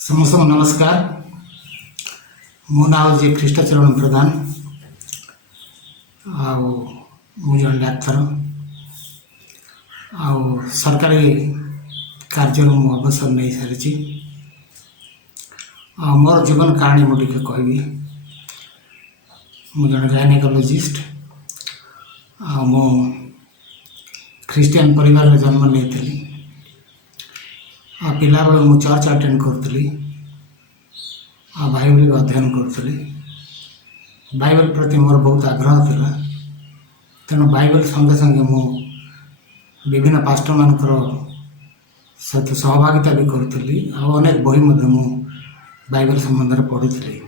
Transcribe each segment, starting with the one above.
समस्त नमस्कार। मो ना हूँ ख्रीष्टचरण प्रधान। जन डाक्तर सरकारी कार्य अवसर नहीं सारी। मोर जीवन कहानी मुझे कहबी। मुझे गायनेकोलॉजिस्ट। मु ख्रीस्टियन परिवार में जन्म नहीं थी। पिला बेले मु चर्च अटेंड करी। बाइबल अध्ययन करी। बाइबल प्रति मोर बहुत आग्रह था। तेणु बाइबल संगे संगे मु विभिन्न पास्टर मानकर सहित सहभागिता भी करी। अनेक बही मु बाइबल संबंध में पढ़ी।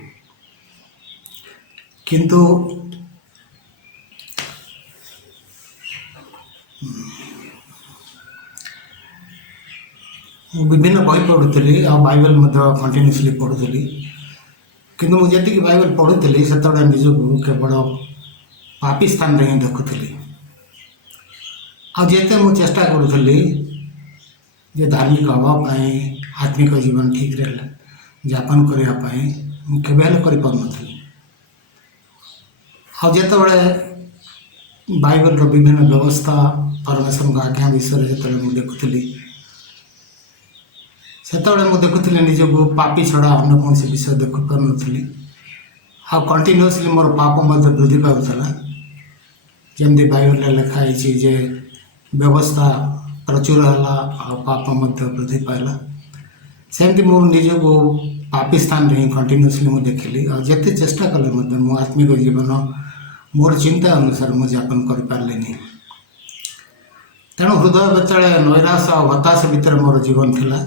किंतु विभिन्न बही पढ़ुली। Bible continuously पढ़ुली। किंतु मुझे जी बाइबल पढ़ुली से निजक केवल पापी स्थान में ही देखुली। आते मुझे चेष्टा करुली जे धार्मिक हवापाई आत्मिक जीवन ठीक यापन करने मुझे पार्नी। आते बाइबल विभिन्न व्यवस्था परमेश्वर को आज्ञा विषय जो देखुली से देखुली निजक पापी छड़ा अन्य कौन विषय देखी पार नी। कंटिन्यूसली मोर पाप वृद्धि पाला। जमी बाइबल लिखाई जे व्यवस्था प्रचुर है पाप वृद्धि पाला। सेमती मु निजक पापी स्थान में ही कंटिन्यूसली मुझे देखिली। जिते चेष्टा कले मो आत्मिक जीवन मोर चिंता अनुसार मुझे यापन कर पारे। तेणु हृदय बेताल नैराश और हताश भितर मोर जीवन थिला।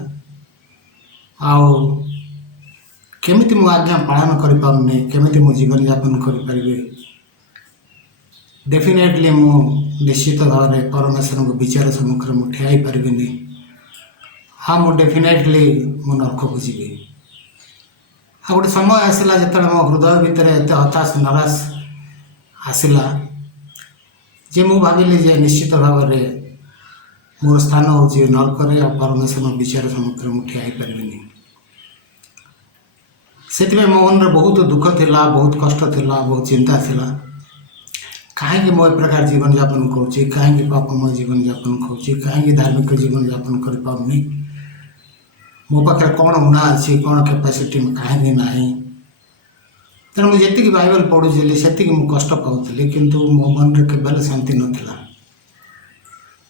केमिति मु आज्ञा पालन करि पारुनी, केमिति मु जीवन यापन करि परिबे। डेफिनेटली मु निश्चित भाव में परमेश्वर को विचार सम्मुख में ठियाई पारिबिनी। हाँ मु डेफिनेटली मो नरक को जीवी। गोटे समय आसला जो मो हृदय भितर एत हताश निराश आसला जे मु भाविली जे निश्चित भाव में मोर स्थान हूँ नरक और परमेश्वर विचार सम्मुख में ठियाई पारिबिनी। से मो मन में बहुत दुख थिला, बहुत कष्ट थिला, बहुत चिंता थिला। कहीं मो प्रकार जीवन यापन करुँची, कहीं पापमय जीवन यापन करुँची, कहीं धार्मिक जीवन यापन कर पारुनी। मो पाखे कौन हुना अच्छी कौन कैपेसिटी में कहीं ना। तेणु मुझे जी बाइबल पढ़ुली से कष्ट पाऊली। किंतु मो मन में केवल शांति नाला।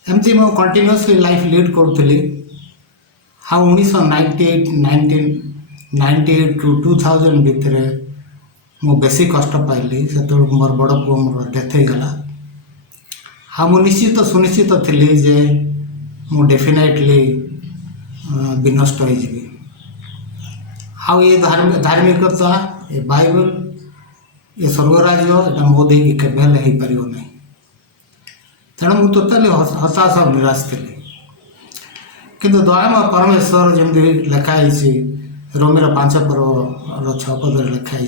एमती मु कंटिन्यूसली लाइफ लीड करुली। 1998 टू 2000 भितर मु बेसी कष्ट पाइली। से मोर बड़ पुओ मोर डेथ हो गला। हाँ मु निश्चित सुनिश्चित थी जे मु डेफिनेटली विनष्ट हो जीवी। ये धार्मिकता ये बाइबल ये स्वर्गराज्य यहाँ मो दे केवल हो पार ना। तेणु मुझे टोटाली हताश और निराश थी। किंतु दयामय परमेश्वर जमी लिखाई रोमीर 5 पर्व 6 पद लिखाई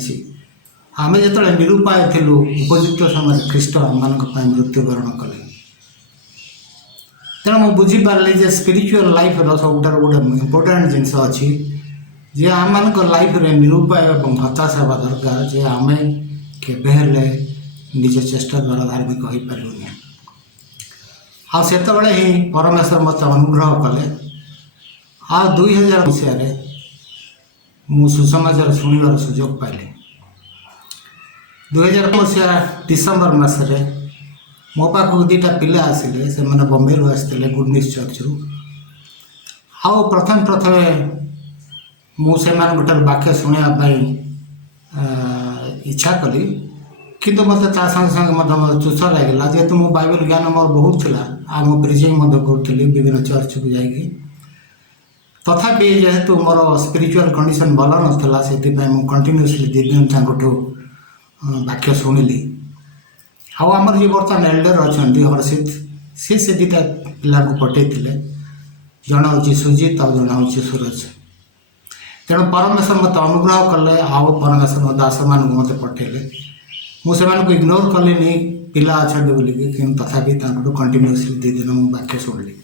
आम जो निरुपाय थिलु उपयुक्त समय ख्रीष्ट आम मृत्युवरण कले। तेणु मुझे बुझीपारि जे स्पिरिचुअल लाइफ सब गोटे इम्पोर्टाट जिनस अच्छी जे आम मान लाइफ रे निरुपाय और हताश हवा दरकार जे आम केवे निज चेष्टा द्वारा धार्मिक हो पारूनी। से ही परमेश्वर मत अनुग्रह कले। 2000 मसीह मु सुसमाचार शुणिबार सुजोग पाइली। 2000 मसीहा डिसेम्बर मसरे मो पाखक 2टा पिला आसिले। से मैंने बॉम्बे रू आसते गुड न्यूज चर्च रू। प्रथम मुझे गोटे वाक्य शुणापी इच्छा कली। किंतु मत संगे संगे तुच्छ लगे जेहेतु मो बाइबल ज्ञान मोर बहुत थिला। मो प्रिचिंग करी विभिन्न चर्च को जाकि तथापि जेहेतु मोर स्पिरिचुअल कंडीशन भल नाला से कंटिन्यूसली 2 दिन तांकठू वाक्य शुणिली। आमर जो बर्तमान एल्डर अच्छा हर्षित से 2टा पिला पठे जन हूँ सुजित और जन हूँ सूरज। तेणु परमेश्वर मत अनुग्रह कले। परमेश्वर दास मान मत पठेले। मुझे इग्नोर कली पिला अच्छा बोलिकी कि तथापि कंटिन्यूसली 2 दिन मुझे वाक्य शुणिली।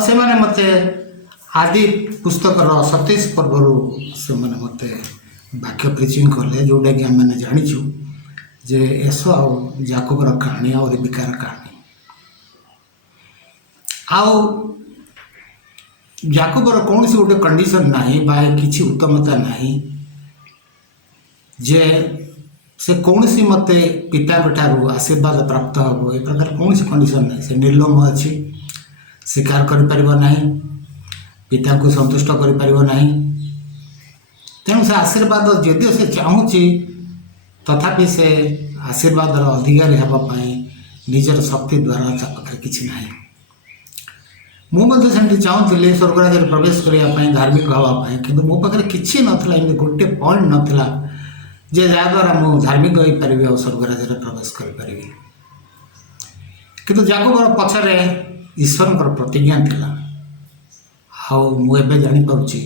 से मत आदि पुस्तकर 27 पर्वरू से मैंने मत वाक्य प्रिचिंग कले जोटा कि आम मैंने जाचु जे एसो आउ जाकुबर कहानी और रिबिकार कहानी आउ जाकुबर कौन सी गोटे कंडीशन नहीं बा किसी उत्तमता नहीं जे से कौन सी मत पिता ठारू आशीर्वाद प्राप्त हम ए प्रकार कौन सी कंडीशन नहीं से निर्लोम अच्छी स्वीकार कर पिता को संतुष्ट कर तेणु से आशीर्वाद जदिव से चाहूँगी तथापि से आशीर्वाद अधिकारी होगापाई निजर शक्ति द्वारा पाखे किसी ना मुझे चाहूली स्वर्गराज प्रवेश करने धार्मिक हाँपाई कि मो पाखे किसी नाला एमती गोटे पॉइंट नाला जे जहाँद्वारा मुझे धार्मिक हो पारि और स्वर्गराज प्रवेश करें कि जाकुबर पछरे ईश्वर प्रतिज्ञा थिला मुझे जानीपारुची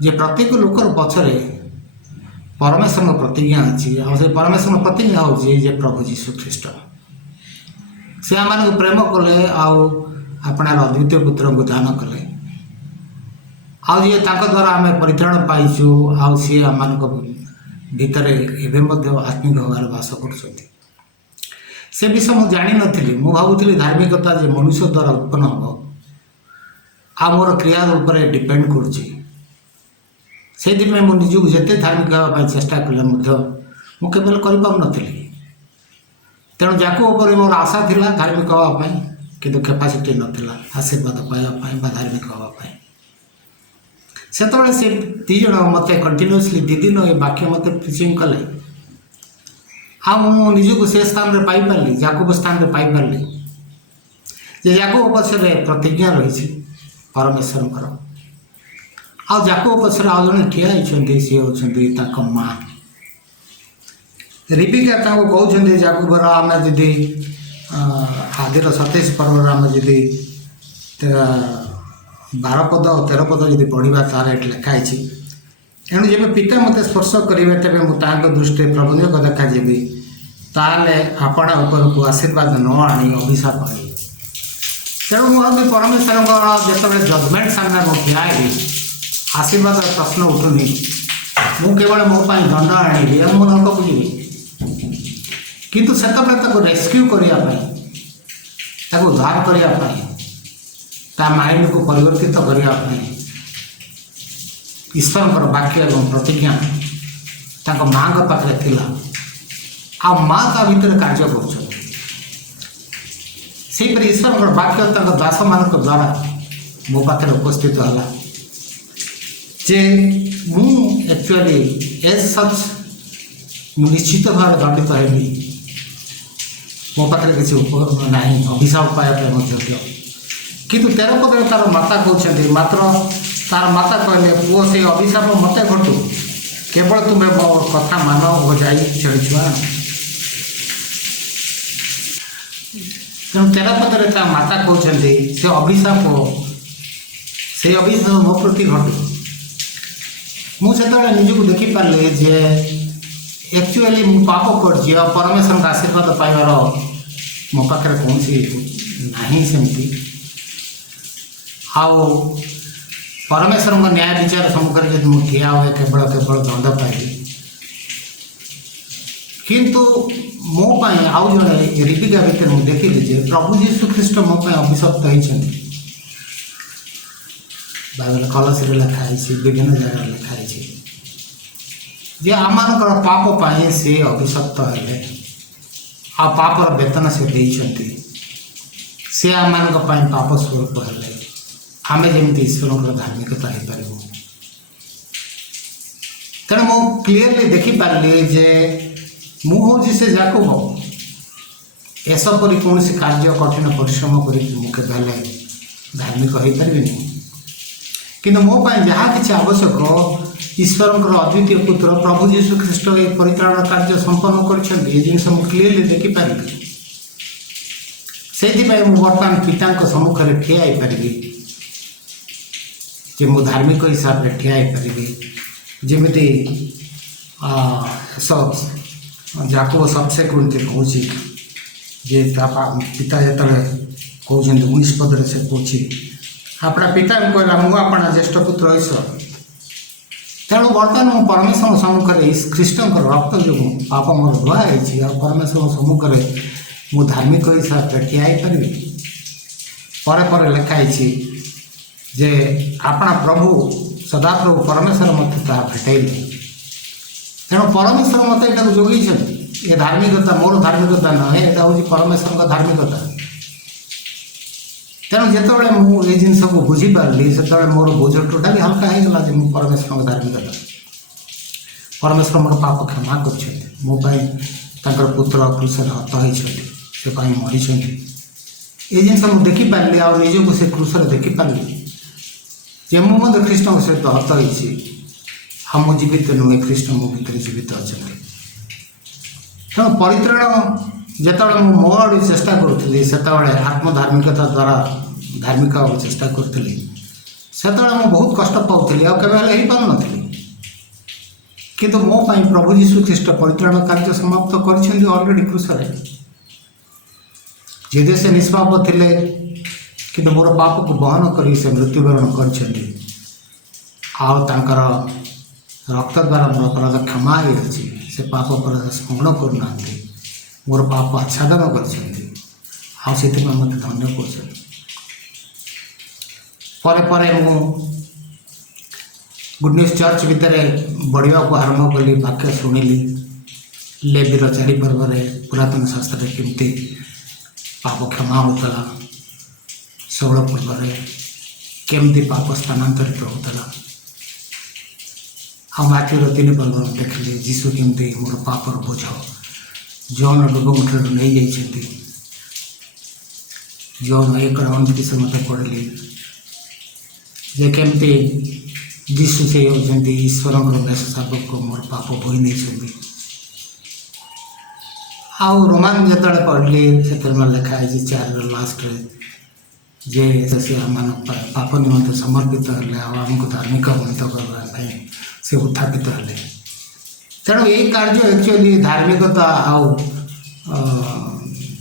जे प्रत्येक लोकर पछरे परमेश्वर प्रतिज्ञा अच्छी से परमेश्वर प्रतिज्ञा हूँ प्रभु जीशु ख्रीस्ट से आम प्रेम कले आपणार अद्वितीय पुत्र को दान कले द्वारा आम परित्राण पाइचु सी आम भितर एवं आत्मिक भाव बास कर से विषय मुझे जानी नी मु भावुली धार्मिकता जे मनुष्य द्वारा उत्पन्न हम आ मोर क्रिया उपर डिपेंड करुँच से निजक जिते धार्मिक हाँपाई चेष्टा कले मुझे कर तेणु जाकू उपर मोर आशा थिला धार्मिक हाँपाई किंतु कैपेसिटी नाला आशीर्वाद पाइबापी धार्मिक हाँपाई से दीज मत कंटिन्यूअसली दिन ये वाक्य मत प्रिचिंग कले निजक से स्थान में पाइपारि जाकूब स्थान में पाइपारि जे जाकूब पक्षरे प्रतिज्ञा रही परमेश्वर जाकूब पक्षरे आउ जड़े ठिया होती सी हूँ माँ रिबिका कहते जाकूबर आम जी आदिर 27 पर्व आम जी 12 पद और 13 पद जी पढ़ा तार ये लिखाई एणु जब पिता मत स्पर्श करेंगे तेज मुझे दृष्टि प्रबंधक देखाजी ताले आपणा उपरको आशीर्वाद न आनी अभिशाप आनी तेणु मुझे परमेश्वर जो जजमेंट सामने मुझे ठिया आशीर्वाद प्रश्न उठुनी मु केवल मो दंड आनी मु नरक को जी किंतु से रेस्क्यू करने उद्धार करने माइंड को परिवर्तित करने ईश्वर वाक्य और प्रतिज्ञा माँ पाखे थिला आ माँ ता भीतर कार्य कर ईश्वर वाक्य दास मान द्वारा मो पाखे उपस्थित है जे मु एक्चुअली एज सच निश्चित भाव दंडित हेली मो पाखे किसी ना अभिशाप पाइबा किंतु 13 पद तार माता कहते मात्र तार माता कहले पुओ से अभिशाप मत घटू केवल तुम्हें मो कथा मान हो जाई छेड़ी छुआ तेणु 13 पदे माता कहते से अभिशाप मो प्रति घटू मुझे निजक देखिपारे जे एक्चुअली मु पाप कर परमेश्वर का आशीर्वाद पाइबार मो पाखे कौन सी ना सेमती परमेश्वर न्याय विचार सम्मुखें जब मुझे ठिया हुए केवल केवल दंड पाइबी किंतु मोपाई आउ जड़े रिबिका भितर मुझे देखिली प्रभु जीशु ख्रीस्ट मोपाई अभिशप्त होती बाइबल कलसी लिखाई विभिन्न जगह लिखाई जे आम पाप पाई से अभिशप्त हेले आ पापर वेतन से देते से आम पाप स्वरूप हेले आम जमी ईश्वर धार्मिकता हो पार तेणु मु क्लीयरली देखिपारे जे मुझे से जाकूब एसपरी कौन कार्य कठिन परिश्रम कर धार्मिक हो पारे किंतु मो जहाँ किसी आवश्यक ईश्वर अद्वितीय पुत्र प्रभु जीशु ख्रीस्ट ये परित्राण कार्य संपन्न कर जिनस क्लीयरली देखिपारि से बर्तमान पिता सम्मुखें ठिया हो पारि जे मु धार्मिक हिसाब से ठिया हो पारि जमी जाकूब सबसेक्वेंट कहूँ जे पिता जो कहते 19 पदे से कहूँ अपना पिता कहला मु अपना ज्येष्ठ पुत्र ईश्वर तेणु बर्तमान मु परमेश्वर सम्मुखें ख्रीष्ट रक्त जो पाप मोर धुआई परमेश्वर सम्मुखें मु धार्मिक हिसाब से ठिया पारि पर लिखाई जे अपना प्रभु सदाप्रभु परमेश्वर मत भेटैले तेणु परमेश्वर मत यहाँ जोगे ये धार्मिकता मोर धार्मिकता नुहे यहाँ हूँ परमेश्वर धार्मिकता तेणु जिते मुझे जिन को बुझीपारि से मोर बोझ टोटाली हल्का होगा जो मुझे परमेश्वर धार्मिकता परमेश्वर मोर पाप क्षमा कर मोपाई पुत्र क्रूसर हत होती से मरी ये जिन मुझे देखिपारि आ निजक से क्रूसर देखिपारि जे मुझे ख्रीष्ट सहित हत होती हाँ मु जीवित नुहे ख्रीष्ट मो भर जीवित अच्छा तेणु परित्राण जिते मो आड़ चेष्टा करुँगी से आत्मधार्मिकता द्वारा धार्मिक चेष्टा करी से बहुत कष्ट पाऊली आगे पार नी किंतु मो प्रभु यीशु ख्रीष्ट परित्राण कार्य समाप्त कर ऑलरेडी क्रूसरे जदि से निष्पाप थे कि मोर पाप को बहन कर मृत्युवरण कर रक्त द्वारा मोर अपराध क्षमा होती से पाप अपराध स्मरण करना मोर पाप आच्छादन कर मत धन्य कर मु गुड न्यूज चर्च भितर बढ़िया को आरंभ कली वाक्य शुणिली लेवीर 4 पर्व पुरातन शास्त्र केमती पाप क्षमा होता 16 पर्व केमती पाप स्थानांतरित होता हाँ माथ्यूर 3 पर्व देखिली जीशु केमती मोर पापर बोझ जौन डुबमुठर नहीं जाती जौन 1:29 मत पढ़ी जे केमती जीशु से होती ईश्वर मेष शावक मोर पाप बोई नहीं आउ रोमान जो पढ़ली से लिखाई 4 लास्ट जे से पाप निमंत समर्पित हेले आमको धार्मिक गणित करने से उत्थापित हेले तेणु यही कार्य एक्चुअली धार्मिकता आउ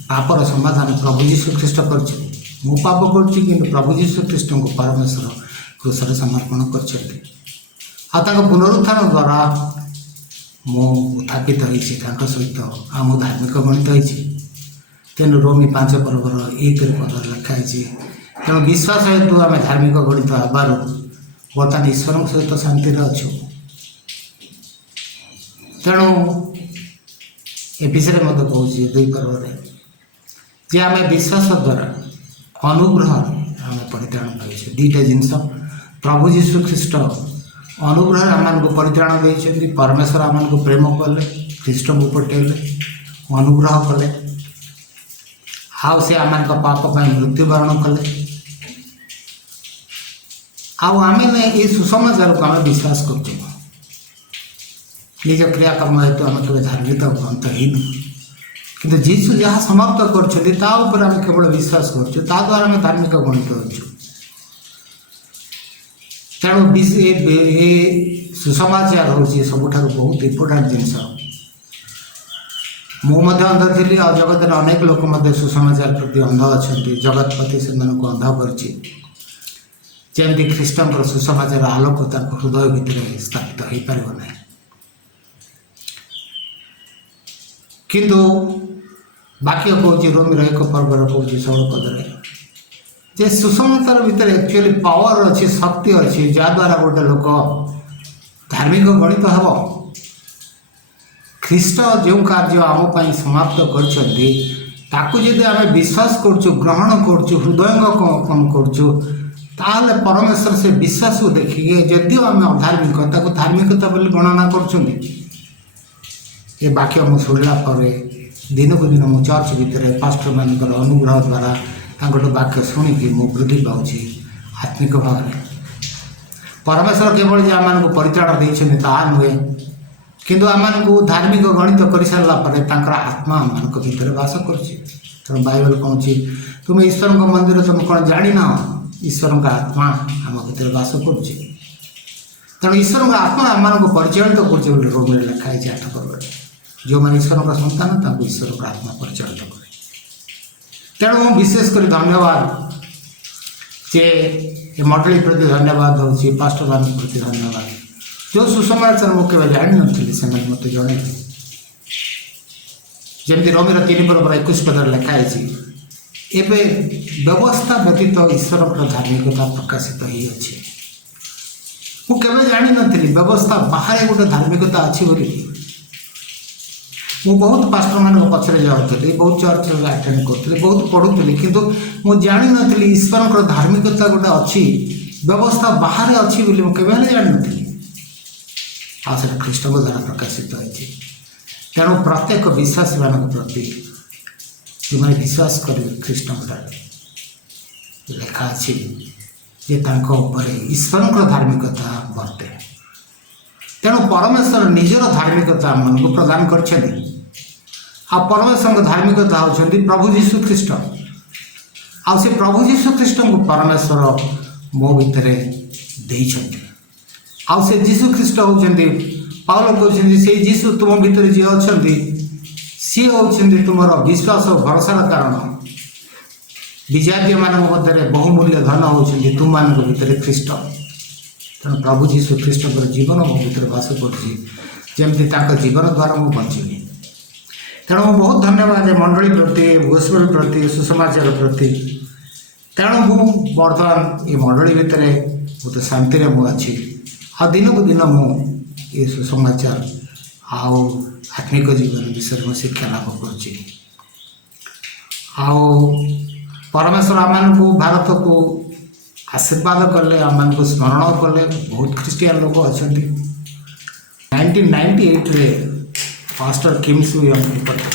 पापर समाधान प्रभु यीशु ख्रीष्ट कर पाप कर प्रभु यीशु ख्रीष्ट को परमेश्वर क्रूसरे समर्पण कर पुनरुत्थान द्वारा मु उत्थापित होती सहित आम धार्मिक गणित होती तेणु रोमी 5 पर्वर 1 पद लिखाई तेणु विश्वास हेतु आम धार्मिक गणित आबार बर्तमान ईश्वर सहित शांति अच्छु तेणु एफिसी मत कहूँ 2 पर्व जे आम विश्वास द्वारा अनुग्रह आम परित्राण पाइछे 2टा जिनस प्रभु यीशु ख्रीष्ट अनुग्रह आम परित्राण देते परमेश्वर आम को प्रेम कले ख्रीष्ट को पटेले अनुग्रह कले आउ से आम पाप मृत्युवरण कले आम ये सुसमाचार को आम विश्वास कर निज क्रियाकर्म हेतु आम केवल धार्मिक ग्रंथहीन किंतु जीशु जहाँ समाप्त कर केवल विश्वास कर धार्मिक गणित अच्छु तेणु सुसमाचार हूँ सबुठ बहुत इम्पोर्टाट जिनस मुझे अंध थी आ जगत में अनेक लोक सुसमाचार प्रति अंध अच्छा जगत प्रति से अंध करमती ख्रीष्टर सुसमाचार आलोक हृदय भितर स्थापित हो पार ना किंतु वाक्य कहूँ रोमी 1 पर्व कहूँ 16 पदरे जे सुसमाचार भितर एक्चुअली पावर अच्छी शक्ति अच्छी जहाद्वारा गोटे लोक धार्मिक गणित हम ख्रीष्ट जो कार्य आम समाप्त कर आम विश्वास करुँ ग्रहण करुँ हृदयंगम करुँ परमेश्वर से विश्वास को देखिए जदिव आम अधार्मिक धार्मिकता बोली गणना कर ये वाक्य मुझे शुणला दिन को दिन मो चर्च भितर पास्टर मान अनुग्रह द्वारा वाक्य शुणिकी मु वृद्धि पाऊँगी आत्मिक भाव में परमेश्वर केवल जे आम परित्राण देते ताहा नुहे किंतु आम धार्मिक गणित कर सारापर आत्मा आम भर बास कर बाइबल कहूँ तुम ईश्वर मंदिर तुम कौन जान ईश्वर का आत्मा आम भर बास कर तेणु ईश्वर का आत्मा आम परिचालित कर रोम लिखाई 8 पर्व जो मैंने ईश्वर का संतान ईश्वर का आत्मा परिचालित करे तेणु विशेषकर धन्यवाद जे ଏ ମଣ୍ଡଳୀ ପ୍ରତି ଧନ୍ୟବାଦ ହେଉଛି, ପାଷ୍ଟରମାନଙ୍କ ପ୍ରତି ଧନ୍ୟବାଦ। ଯେଉଁ ସୁସମାଚାର ମୁଁ କେବେ ଜାଣିନଥିଲି ସେମାନେ ମୋତେ ଜଣେଇଲେ। ଯେମିତି ରୋମିର 3:21 ଲେଖା ହେଇଛି, ଏବେ ବ୍ୟବସ୍ଥା ବ୍ୟତୀତ ଈଶ୍ୱରଙ୍କର ଧାର୍ମିକତା ପ୍ରକାଶିତ ହେଇଅଛି। ମୁଁ କେବେ ଜାଣିନଥିଲି ବ୍ୟବସ୍ଥା ବାହାରେ ଗୋଟେ ଧାର୍ମିକତା ଅଛି ବୋଲି। ମୁଁ ବହୁତ ପାଷ୍ଟରମାନଙ୍କ ପଛରେ ଯାଉଥିଲି, ବହୁତ ଚର୍ଚ୍ଚରେ ଆଟେଣ୍ଡ କରୁଥିଲି, ବହୁତ ପଢ଼ୁଥିଲି, କିନ୍ତୁ ମୁଁ ଜାଣିନଥିଲି ଈଶ୍ୱରଙ୍କର ଧାର୍ମିକତା ଗୋଟେ ଅଛି, ବ୍ୟବସ୍ଥା ବାହାରେ ଅଛି ବୋଲି ମୁଁ କେବେ ହେଲେ ଜାଣିନଥିଲି। ଆଉ ସେଟା ଖ୍ରୀଷ୍ଟଙ୍କ ଦ୍ୱାରା ପ୍ରକାଶିତ ହୋଇଛି। ତେଣୁ ପ୍ରତ୍ୟେକ ବିଶ୍ୱାସୀମାନଙ୍କ ପ୍ରତି ଯେଉଁମାନେ ବିଶ୍ୱାସ କରିବେ ଖ୍ରୀଷ୍ଟଙ୍କଠାରେ ଲେଖା ଅଛି ଯେ ତାଙ୍କ ଉପରେ ଈଶ୍ୱରଙ୍କର ଧାର୍ମିକତା ବର୍ତ୍ତେ। ତେଣୁ ପରମେଶ୍ୱର ନିଜର ଧାର୍ମିକତା ଆମମାନଙ୍କୁ ପ୍ରଦାନ କରିଛନ୍ତି। ଆଉ ପରମେଶ୍ୱରଙ୍କ ଧାର୍ମିକତା ହେଉଛନ୍ତି ପ୍ରଭୁ ଯୀଶୁ ଖ୍ରୀଷ୍ଟ। ଆଉ ସେ ପ୍ରଭୁ ଯୀଶୁ ଖ୍ରୀଷ୍ଟଙ୍କୁ ପରମେଶ୍ୱର ମୋ ଭିତରେ ଦେଇଛନ୍ତି। ଆଉ ସେ ଯୀଶୁ ଖ୍ରୀଷ୍ଟ ହେଉଛନ୍ତି, ପାଉଲ କହୁଛନ୍ତି, ସେଇ ଯୀଶୁ ତୁମ ଭିତରେ ଯିଏ ଅଛନ୍ତି ସିଏ ହେଉଛନ୍ତି ତୁମର ବିଶ୍ୱାସ ଓ ଭରସାର କାରଣ। ବିଜାତୀୟମାନଙ୍କ ମଧ୍ୟରେ ବହୁମୂଲ୍ୟ ଧନ ହେଉଛନ୍ତି ତୁମମାନଙ୍କ ଭିତରେ ଖ୍ରୀଷ୍ଟ। ତେଣୁ ପ୍ରଭୁ ଯୀଶୁ ଖ୍ରୀଷ୍ଟଙ୍କର ଜୀବନ ମୋ ଭିତରେ ବାସ କରୁଛି, ଯେମିତି ତାଙ୍କ ଜୀବନ ଦ୍ୱାରା ମୁଁ ବଞ୍ଚିବି। ତେଣୁ ମୁଁ ବହୁତ ଧନ୍ୟବାଦ ଏ ମଣ୍ଡଳୀ ପ୍ରତି, ଗୋସ୍ପେଲ୍ ପ୍ରତି, ସୁସମାଚାର ପ୍ରତି। ତେଣୁ ମୁଁ ବର୍ତ୍ତମାନ ଏ ମଣ୍ଡଳୀ ଭିତରେ ବହୁତ ଶାନ୍ତିରେ ମୁଁ ଅଛି। ଆଉ ଦିନକୁ ଦିନ ମୁଁ ଏ ସୁସମାଚାର ଆଉ ଆତ୍ମିକ ଜୀବନ ବିଷୟରେ ମୁଁ ଶିକ୍ଷା ଲାଭ କରୁଛି। ଆଉ ପରମେଶ୍ୱର ଆମମାନଙ୍କୁ ଭାରତକୁ ଆଶୀର୍ବାଦ କଲେ, ଆମମାନଙ୍କୁ ସ୍ମରଣ କଲେ। ବହୁତ ଖ୍ରୀଷ୍ଟିଆନ ଲୋକ ଅଛନ୍ତି। 1998ରେ ପାଷ୍ଟର କିମ୍ ସୁୟଙ୍ଗଙ୍କୁ କଲେ।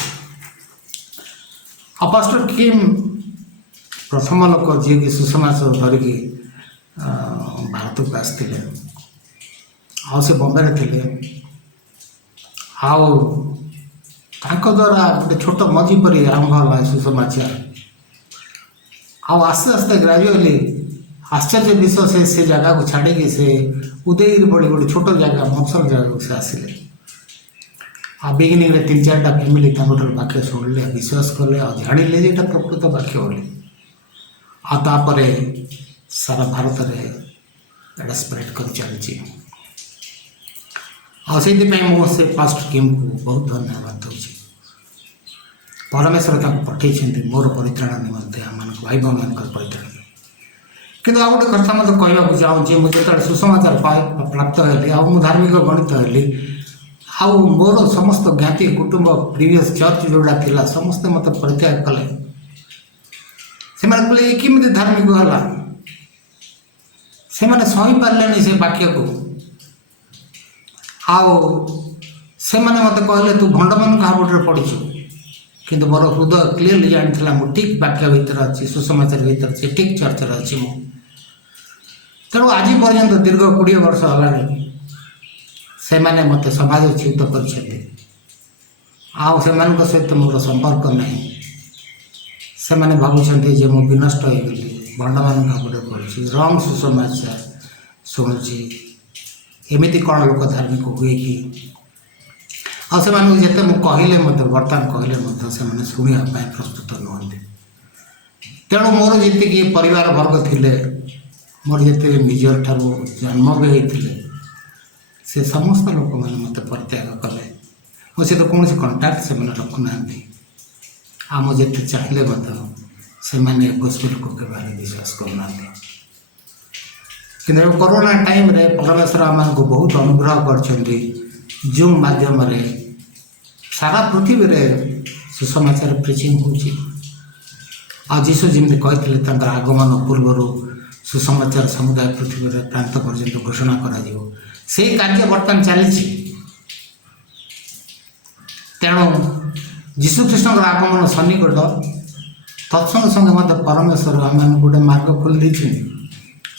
ଆଉ ପାଷ୍ଟର କିମ୍ ପ୍ରଥମ ଲୋକ ଯିଏକି ସୁସମାଚାର ଧରିକି ଭାରତକୁ ଆସିଥିଲେ। ଆଉ ସେ ବମ୍ବେରେ ଥିଲେ। ଆଉ ତାଙ୍କ ଦ୍ୱାରା ଗୋଟେ ଛୋଟ ମଞ୍ଜି ପରି ଆରମ୍ଭ ହେଲା ସୁସମାଚାର। ଆଉ ଆସ୍ତେ ଆସ୍ତେ ଗ୍ରାଜୁଆଲି ଆଶ୍ଚର୍ଯ୍ୟ ବିଷୟ ସେ ଜାଗାକୁ ଛାଡ଼ିକି ସେ ଉଦୟଗିରି ଭଳି ଗୋଟେ ଛୋଟ ଜାଗା, ମଫସଲ ଜାଗାକୁ ସେ ଆସିଲେ। ଆଉ ବିଗିନିଂରେ 3-4ଟା ଫ୍ୟାମିଲି ତାଙ୍କଠାରୁ ବାକ୍ୟ ଶୁଣିଲେ, ବିଶ୍ୱାସ କଲେ, ଆଉ ଜାଣିଲେ ଯେ ଏଇଟା ପ୍ରକୃତ ବାକ୍ୟ ବୋଲି। ଆଉ ତାପରେ ସାରା ଭାରତରେ ଏଇଟା ସ୍ପ୍ରେଡ୍ କରି ଚାଲିଛି। ଆଉ ସେଇଥିପାଇଁ ମୁଁ ସେ ପାଷ୍ଟର କିମ୍କୁ ବହୁତ ଧନ୍ୟବାଦ ଦେଉଛି। ପରମେଶ୍ୱର ତାଙ୍କୁ ପଠାଇଛନ୍ତି ମୋର ପରିତ୍ରାଣ ନିମନ୍ତେ, ଆମମାନଙ୍କ ଭାଇ ଭଉଣୀମାନଙ୍କର ପରିତ୍ରାଣ। କିନ୍ତୁ ଆଉ ଗୋଟେ କଥା ମୋତେ କହିବାକୁ ଚାହୁଁଛି, ମୁଁ ଯେତେବେଳେ ସୁସମାଚାର ପ୍ରାପ୍ତ ହେଲି, ଆଉ ମୁଁ ଧାର୍ମିକ ଗଣିତ ହେଲି, ଆଉ ମୋର ସମସ୍ତ ଜ୍ଞାତି କୁଟୁମ୍ବ, ପ୍ରିଭିୟସ୍ ଚର୍ଚ୍ଚ ଯେଉଁଟା ଥିଲା, ସମସ୍ତେ ମୋତେ ପରିତ୍ୟାଗ କଲେ। ସେମାନେ କହିଲେ ଏ କେମିତି ଧାର୍ମିକ ହେଲା? ସେମାନେ ସହିପାରିଲେନି ସେ ବାକ୍ୟକୁ। ଆଉ ସେମାନେ ମୋତେ କହିଲେ ତୁ ଭଣ୍ଡମାନଙ୍କ ହାବୁଡ଼ରେ ପଡ଼ିଛୁ। କିନ୍ତୁ ମୋର ହୃଦୟ କ୍ଲିୟରଲି ଜାଣିଥିଲା ମୁଁ ଠିକ୍ ବାକ୍ୟ ଭିତରେ ଅଛି, ସୁସମାଚାର ଭିତରେ ଅଛି, ଠିକ୍ ଚର୍ଚ୍ଚରେ ଅଛି ମୁଁ। ତେଣୁ ଆଜି ପର୍ଯ୍ୟନ୍ତ ଦୀର୍ଘ 20 ବର୍ଷ ହେଲାଣି ସେମାନେ ମୋତେ ସମାଜଚ୍ୟୁତ କରିଛନ୍ତି। ଆଉ ସେମାନଙ୍କ ସହିତ ମୋର ସମ୍ପର୍କ ନାହିଁ। ସେମାନେ ଭାବୁଛନ୍ତି ଯେ ମୁଁ ବିନଷ୍ଟ ହୋଇଗଲି, ଭଣ୍ଡମାନଙ୍କ ହାବୁଡ଼ରେ ପଡ଼ିଛି, ରଙ୍ଗ ସୁସମାଚାର ଶୁଣୁଛି। ଏମିତି କ'ଣ ଲୋକ ଧାର୍ମିକ ହୁଏ କି? ଆଉ ସେମାନଙ୍କୁ ଯେତେ ମୁଁ କହିଲେ ମଧ୍ୟ, ବର୍ତ୍ତମାନ କହିଲେ ମଧ୍ୟ ସେମାନେ ଶୁଣିବା ପାଇଁ ପ୍ରସ୍ତୁତ ନୁହନ୍ତି। ତେଣୁ ମୋର ଯେତିକି ପରିବାର ବର୍ଗ ଥିଲେ, ମୋର ଯେତିକି ନିଜର ଠାରୁ ଜନ୍ମ ବି ହୋଇଥିଲେ, ସେ ସମସ୍ତ ଲୋକମାନେ ମୋତେ ପରିତ୍ୟାଗ କଲେ। ମୋ ସହିତ କୌଣସି କଣ୍ଟାକ୍ଟ ସେମାନେ ରଖୁନାହାନ୍ତି। ଆଉ ମୁଁ ଯେତେ ଚାହିଁଲେ ମଧ୍ୟ ସେମାନେ ଗୋସ୍ପେଲକୁ କେବେ ବିଶ୍ୱାସ କରୁନାହାନ୍ତି। କିନ୍ତୁ ଏବେ କରୋନା ଟାଇମ୍ରେ ପରମେଶ୍ୱର ଆମମାନଙ୍କୁ ବହୁତ ଅନୁଗ୍ରହ କରିଛନ୍ତି। ଜୁମ୍ ମାଧ୍ୟମରେ ସାରା ପୃଥିବୀରେ ସୁସମାଚାର ପ୍ରିଚିଂ ହେଉଛି। ଆଉ ଯୀଶୁ ଯେମିତି କହିଥିଲେ ତାଙ୍କର ଆଗମନ ପୂର୍ବରୁ ସୁସମାଚାର ସମୁଦାୟ ପୃଥିବୀରେ ପ୍ରାନ୍ତ ପର୍ଯ୍ୟନ୍ତ ଘୋଷଣା କରାଯିବ, ସେହି କାର୍ଯ୍ୟ ବର୍ତ୍ତମାନ ଚାଲିଛି। ତେଣୁ ଯୀଶୁଖ୍ରୀଷ୍ଟଙ୍କର ଆଗମନ ସନ୍ନିକଟ, ତତ୍ସଙ୍ଗେ ସଙ୍ଗେ ମଧ୍ୟ ପରମେଶ୍ୱର ଆମମାନଙ୍କୁ ଗୋଟେ ମାର୍ଗ ଖୋଲି ଦେଇଛନ୍ତି।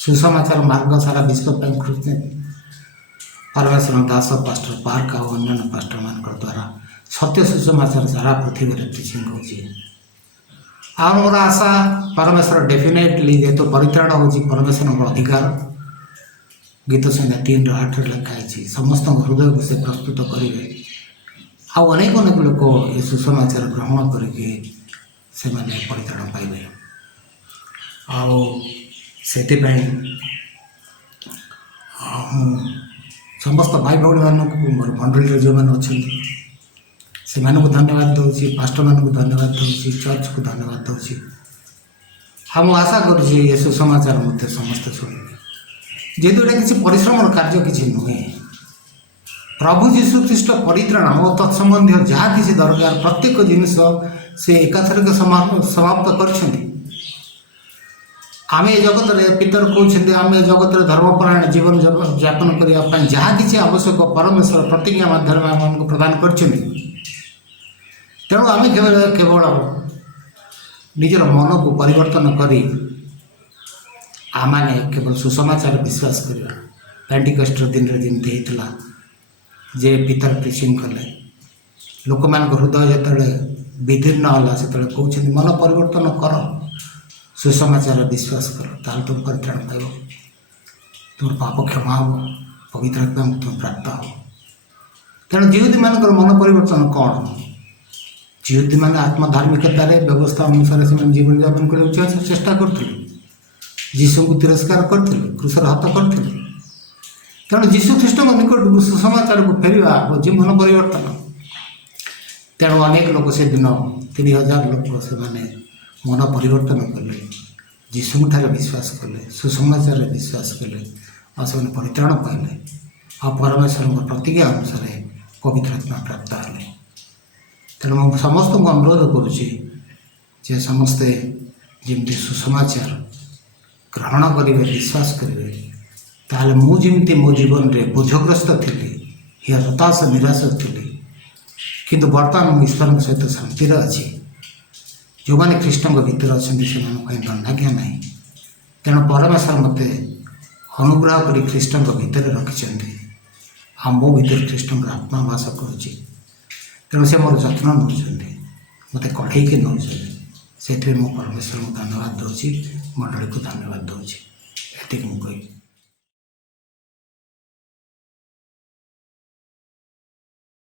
ସୁସମାଚାର ମାର୍ଗ ସାରା ବିଶ୍ୱ ପାଇଁ ଖୋଲିଛନ୍ତି। ପରମେଶ୍ୱର ଦାସ ପାଷ୍ଟର ପାର୍କ ଆଉ ଅନ୍ୟାନ୍ୟ ପାଷ୍ଟରମାନଙ୍କ ଦ୍ୱାରା ସତ୍ୟ ସୁସମାଚାର ସାରା ପୃଥିବୀରେ ପ୍ରିଚିଂ ହେଉଛି। ଆଉ ମୋର ଆଶା ପରମେଶ୍ୱର ଡେଫିନେଟଲି, ଯେହେତୁ ପରିତ୍ରାଣ ହେଉଛି ପରମେଶ୍ୱରଙ୍କ ଅଧିକାର, ଗୀତ ସଂଖ୍ୟା 3:8 ଲେଖା ହେଇଛି, ସମସ୍ତଙ୍କ ହୃଦୟକୁ ସେ ପ୍ରସ୍ତୁତ କରିବେ। ଆଉ ଅନେକ ଅନେକ ଲୋକ ଏ ସୁସମାଚାର ଗ୍ରହଣ କରିକି ସେମାନେ ପରିତ୍ରାଣ ପାଇବେ। ଆଉ ସେଥିପାଇଁ ମୁଁ ସମସ୍ତ ଭାଇ ଭଉଣୀମାନଙ୍କୁ ମୋର ମଣ୍ଡଳୀରେ ଯେଉଁମାନେ ଅଛନ୍ତି ସେମାନଙ୍କୁ ଧନ୍ୟବାଦ ଦେଉଛି, ପାଷ୍ଟରମାନଙ୍କୁ ଧନ୍ୟବାଦ ଦେଉଛି, ଚର୍ଚ୍ଚକୁ ଧନ୍ୟବାଦ ଦେଉଛି। ଆଉ ମୁଁ ଆଶା କରୁଛି ଏ ସୁସମାଚାର ମଧ୍ୟ ସମସ୍ତେ ଶୁଣିବେ, ଯେହେତୁ ଏଇଟା କିଛି ପରିଶ୍ରମର କାର୍ଯ୍ୟ କିଛି ନୁହେଁ। ପ୍ରଭୁ ଯୀଶୁ ଖ୍ରୀଷ୍ଟ ପରିତ୍ରାଣ ଓ ତତ୍ସମ୍ବନ୍ଧୀୟ ଯାହା କିଛି ଦରକାର ପ୍ରତ୍ୟେକ ଜିନିଷ ସେ ଏକାଥରକେ ସମାପ୍ତ କରିଛନ୍ତି। ଆମେ ଏ ଜଗତରେ ପିତର କହୁଛନ୍ତି ଆମେ ଏ ଜଗତରେ ଧର୍ମପରାୟଣ ଜୀବନ ଯାପନ କରିବା ପାଇଁ ଯାହା କିଛି ଆବଶ୍ୟକ ପରମେଶ୍ୱର ପ୍ରତିଜ୍ଞା ମାଧ୍ୟମରେ ଆମମାନଙ୍କୁ ପ୍ରଦାନ କରିଛନ୍ତି। ତେଣୁ ଆମେ କେବଳ ନିଜର ମନକୁ ପରିବର୍ତ୍ତନ କରି ଆମମାନେ କେବଳ ସୁସମାଚାର ବିଶ୍ୱାସ କରିବା। ପେଣ୍ଟିକଷ୍ଟର ଦିନରେ ଯେମିତି ହେଇଥିଲା ଯେ ପିତର ପ୍ରିଚିଂ କଲେ, ଲୋକମାନଙ୍କ ହୃଦୟ ଯେତେବେଳେ ବିଦୀର୍ଣ୍ଣ ହେଲା ସେତେବେଳେ କହୁଛନ୍ତି ମନ ପରିବର୍ତ୍ତନ କର, ସୁସମାଚାର ବିଶ୍ୱାସ କର, ତାହେଲେ ତୁମ ପରିତ୍ରାଣ ପାଇବ, ତୁମର ପାପ କ୍ଷମା ହେବ, ପବିତ୍ର ଆତ୍ମାଙ୍କୁ ତୁମ ପ୍ରାପ୍ତ ହେବ। ତେଣୁ ଜିହୁଦୀମାନଙ୍କର ମନ ପରିବର୍ତ୍ତନ କ'ଣ? ଜିହୁଦୀମାନେ ଆତ୍ମଧାର୍ମିକତାରେ ବ୍ୟବସ୍ଥା ଅନୁସାରେ ସେମାନେ ଜୀବନଯାପନ କରିବାକୁ ଚେଷ୍ଟା କରୁଥିଲେ, ଯୀଶୁଙ୍କୁ ତିରସ୍କାର କରିଥିଲେ, କ୍ରୁଶରେ ହତ କରିଥିଲେ। ତେଣୁ ଯୀଶୁ ଖ୍ରୀଷ୍ଟଙ୍କ ନିକଟକୁ ସୁସମାଚାରକୁ ଫେରିବା ହେଉଛି ମନ ପରିବର୍ତ୍ତନ। ତେଣୁ ଅନେକ ଲୋକ ସେଦିନ 3000 ଲୋକ ସେମାନେ ମନ ପରିବର୍ତ୍ତନ କଲେ, ଯୀଶୁଙ୍କଠାରେ ବିଶ୍ୱାସ କଲେ, ସୁସମାଚାରରେ ବିଶ୍ୱାସ କଲେ, ଆଉ ସେମାନେ ପରିତ୍ରାଣ ପାଇଲେ, ଆଉ ପରମେଶ୍ୱରଙ୍କ ପ୍ରତିଜ୍ଞା ଅନୁସାରେ ପବିତ୍ର ଆତ୍ମା ପ୍ରାପ୍ତ ହେଲେ। ତେଣୁ ମୁଁ ସମସ୍ତଙ୍କୁ ଅନୁରୋଧ କରୁଛି ଯେ ସମସ୍ତେ ଯେମିତି ସୁସମାଚାର ଗ୍ରହଣ କରିବେ, ବିଶ୍ୱାସ କରିବେ, ତାହେଲେ ମୁଁ ଯେମିତି ମୋ ଜୀବନରେ ବୋଝଗ୍ରସ୍ତ ଥିଲି, ହତାଶ ନିରାଶ ଥିଲି, କିନ୍ତୁ ବର୍ତ୍ତମାନ ମୁଁ ଈଶ୍ୱରଙ୍କ ସହିତ ଶାନ୍ତିରେ ଅଛି। ଯେଉଁମାନେ ଖ୍ରୀଷ୍ଟଙ୍କ ଭିତରେ ଅଛନ୍ତି ସେମାନଙ୍କ ପାଇଁ ଦଣ୍ଡାଜ୍ଞା ନାହିଁ। ତେଣୁ ପରମେଶ୍ୱର ମୋତେ ଅନୁଗ୍ରହ କରି ଖ୍ରୀଷ୍ଟଙ୍କ ଭିତରେ ରଖିଛନ୍ତି, ଆଉ ମୋ ଭିତରେ ଖ୍ରୀଷ୍ଟଙ୍କର ଆତ୍ମା ବାସ କରୁଛି। ତେଣୁ ସେ ମୋର ଯତ୍ନ ନେଉଛନ୍ତି, ମୋତେ କଢ଼େଇକି ନେଉଛନ୍ତି। ସେଥିପାଇଁ ମୁଁ ପରମେଶ୍ୱରଙ୍କୁ ଧନ୍ୟବାଦ ଦେଉଛି, ମଣ୍ଡଳୀକୁ ଧନ୍ୟବାଦ ଦେଉଛି। ଏତିକି ମୁଁ କହିବି।